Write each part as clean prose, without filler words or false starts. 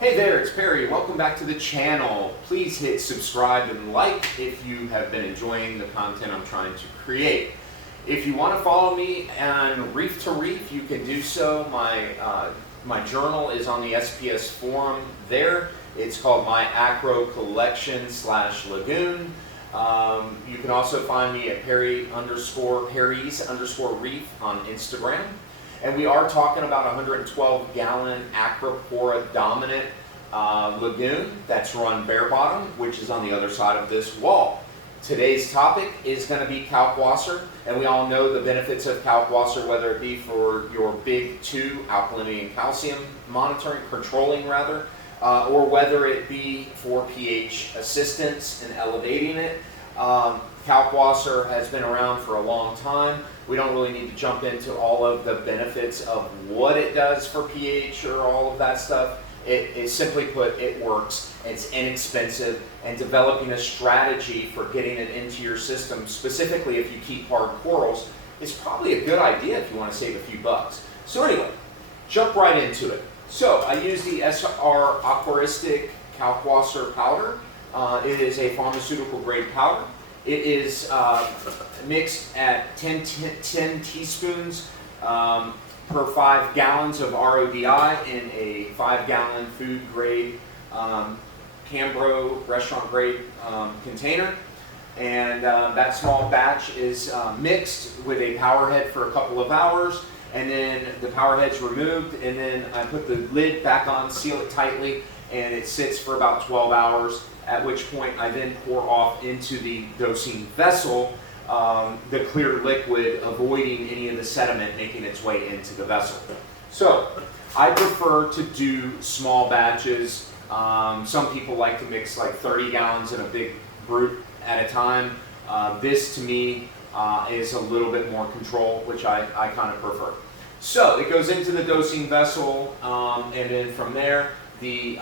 Hey there, it's Perry. Welcome back to the channel. Please hit subscribe and like if you have been enjoying the content I'm trying to create. If you want to follow me on Reef to Reef, you can do so. My journal is on the SPS forum there. It's called My Acro Collection / Lagoon. You can also find me at Perry's_Reef on Instagram. And we are talking about a 112-gallon Acropora dominant lagoon that's run bare bottom, which is on the other side of this wall. Today's topic is going to be Kalkwasser, and we all know the benefits of Kalkwasser, whether it be for your big 2 alkalinity and calcium monitoring, controlling rather, or whether it be for pH assistance and elevating it. Kalkwasser has been around for a long time. We don't really need to jump into all of the benefits of what it does for pH or all of that stuff. It simply put, it works, it's inexpensive, and developing a strategy for getting it into your system, specifically if you keep hard corals, is probably a good idea if you want to save a few bucks. So anyway, jump right into it. So I use the SR Aquaristic Kalkwasser powder. It is a pharmaceutical grade powder. It is mixed at 10 teaspoons per 5 gallons of RODI in a 5-gallon food grade Cambro restaurant grade container. And that small batch is mixed with a power head for a couple of hours, and then the power head's removed, and then I put the lid back on, seal it tightly, and it sits for about 12 hours, at which point I then pour off into the dosing vessel the clear liquid, avoiding any of the sediment making its way into the vessel. So I prefer to do small batches. Some people like to mix like 30 gallons in a big brute at a time. This to me is a little bit more control, which I kind of prefer. So it goes into the dosing vessel, and then from there the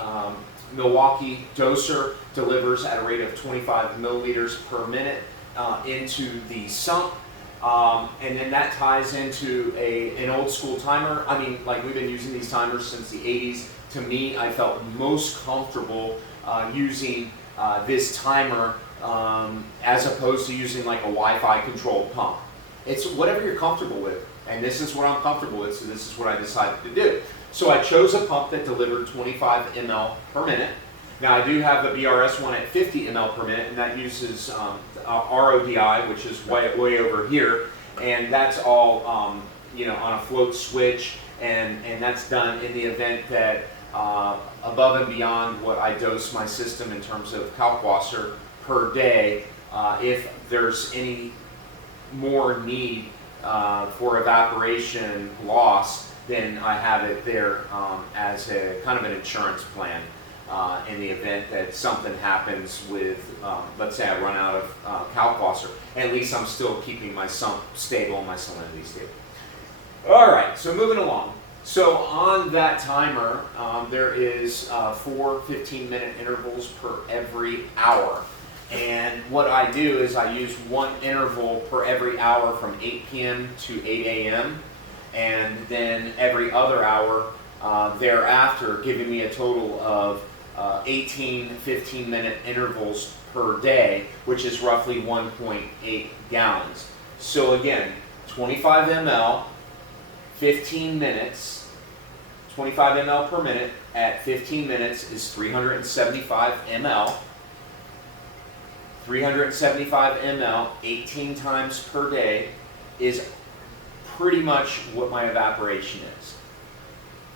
Milwaukee doser delivers at a rate of 25 milliliters per minute into the sump, and then that ties into an old school timer. I mean, like, we've been using these timers since the 80s. To me, I felt most comfortable using this timer as opposed to using like a Wi-Fi controlled pump. It's whatever you're comfortable with, and this is what I'm comfortable with, so this is what I decided to do. So I chose a pump that delivered 25 ml per minute. Now I do have the BRS one at 50 ml per minute, and that uses RODI, which is way over here, and that's all on a float switch, and that's done in the event that above and beyond what I dose my system in terms of Kalkwasser per day, if there's any more need for evaporation loss, then I have it there as a kind of an insurance plan in the event that something happens with, let's say I run out of Kalkwasser. At least I'm still keeping my sump stable and my salinity stable. All right, so moving along. So on that timer, there is 4 15-minute intervals per every hour. And what I do is I use one interval per every hour from 8 p.m. to 8 a.m. and then every other hour thereafter, giving me a total of 18 15-minute intervals per day, which is roughly 1.8 gallons. So again, 25 ml, 15 minutes, 25 ml per minute at 15 minutes is 375 ml. 375 ml 18 times per day is pretty much what my evaporation is.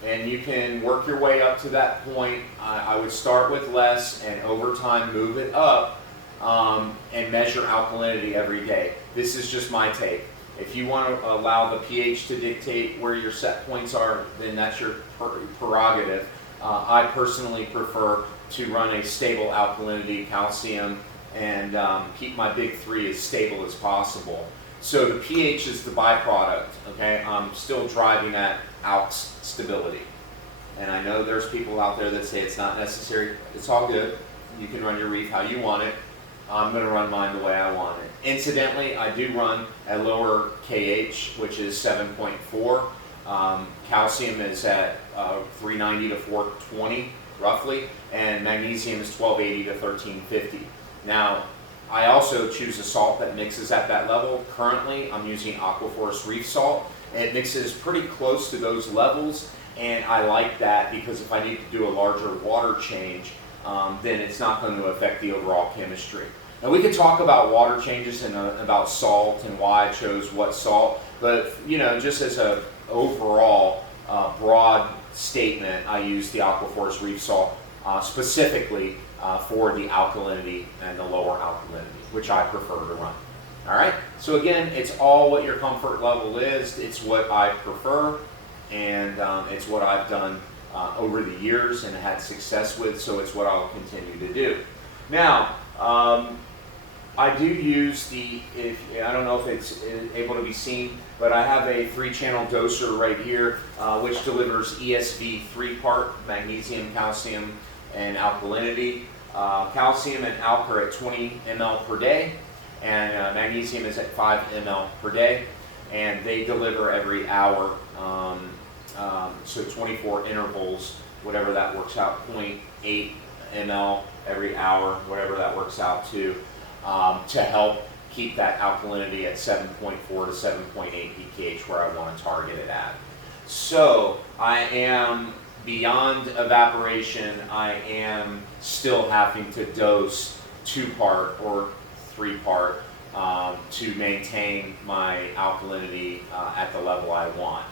And you can work your way up to that point. I would start with less and over time move it up and measure alkalinity every day. This is just my take. If you want to allow the pH to dictate where your set points are, then that's your prerogative. I personally prefer to run a stable alkalinity, calcium, and keep my big 3 as stable as possible. So the pH is the byproduct, okay? I'm still driving at ALKS stability. And I know there's people out there that say it's not necessary. It's all good. You can run your reef how you want it. I'm going to run mine the way I want it. Incidentally, I do run a lower KH, which is 7.4. Calcium is at 390 to 420. roughly, and magnesium is 1280 to 1350. Now, I also choose a salt that mixes at that level. Currently, I'm using Kalkwasser Reef salt. It mixes pretty close to those levels, and I like that because if I need to do a larger water change, then it's not going to affect the overall chemistry. Now, we could talk about water changes and about salt and why I chose what salt, but just as a overall broad statement, I use the Kalkwasser Reef salt specifically for the alkalinity and the lower alkalinity, which I prefer to run. All right, so again, it's all what your comfort level is. It's what I prefer, and it's what I've done over the years and had success with, so it's what I'll continue to do. Now, I do use I don't know if it's able to be seen, but I have a 3-channel doser right here, which delivers ESV 3-part, magnesium, calcium, and alkalinity. Calcium and alk are at 20 ml per day, and magnesium is at 5 ml per day, and they deliver every hour, so 24 intervals, whatever that works out, 0.8 ml every hour, whatever that works out to help keep that alkalinity at 7.4 to 7.8 ppH where I want to target it at. So I am beyond evaporation. I am still having to dose 2-part or 3-part to maintain my alkalinity at the level I want.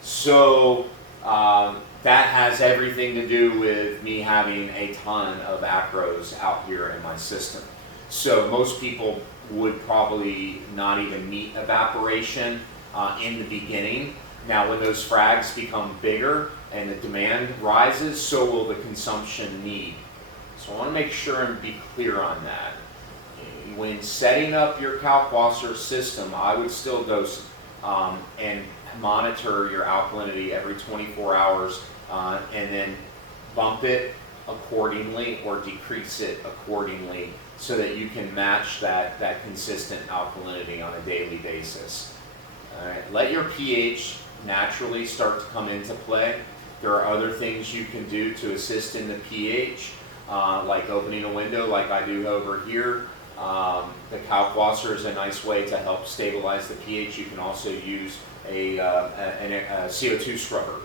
So that has everything to do with me having a ton of acros out here in my system. So most people would probably not even meet evaporation in the beginning. Now when those frags become bigger and the demand rises, so will the consumption need. So I want to make sure and be clear on that. When setting up your Kalkwasser system, I would still dose and monitor your alkalinity every 24 hours and then bump it accordingly or decrease it accordingly so that you can match that consistent alkalinity on a daily basis. All right. Let your pH naturally start to come into play. There are other things you can do to assist in the pH, like opening a window like I do over here. The Kalkwasser is a nice way to help stabilize the pH. You can also use a CO2 scrubber.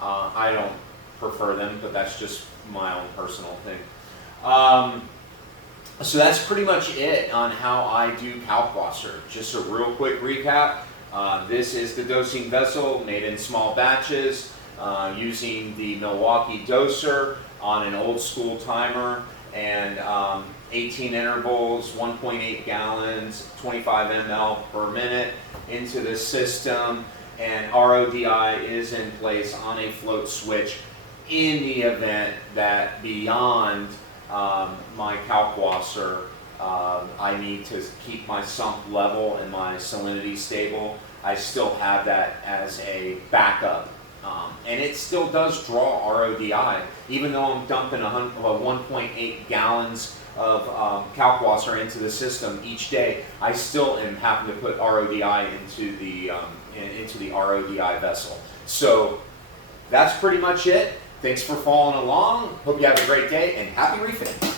I don't prefer them, but that's just my own personal thing. So that's pretty much it on how I do Kalkwasser. Just a real quick recap. This is the dosing vessel made in small batches using the Milwaukee doser on an old school timer and 18 intervals, 1.8 gallons, 25 ml per minute into the system, and RODI is in place on a float switch in the event that beyond my Kalkwasser I need to keep my sump level and my salinity stable. I still have that as a backup. And it still does draw RODI, even though I'm dumping 1.8 gallons of Kalkwasser into the system each day. I still am having to put RODI into the RODI vessel. So that's pretty much it. Thanks for following along. Hope you have a great day and happy reefing.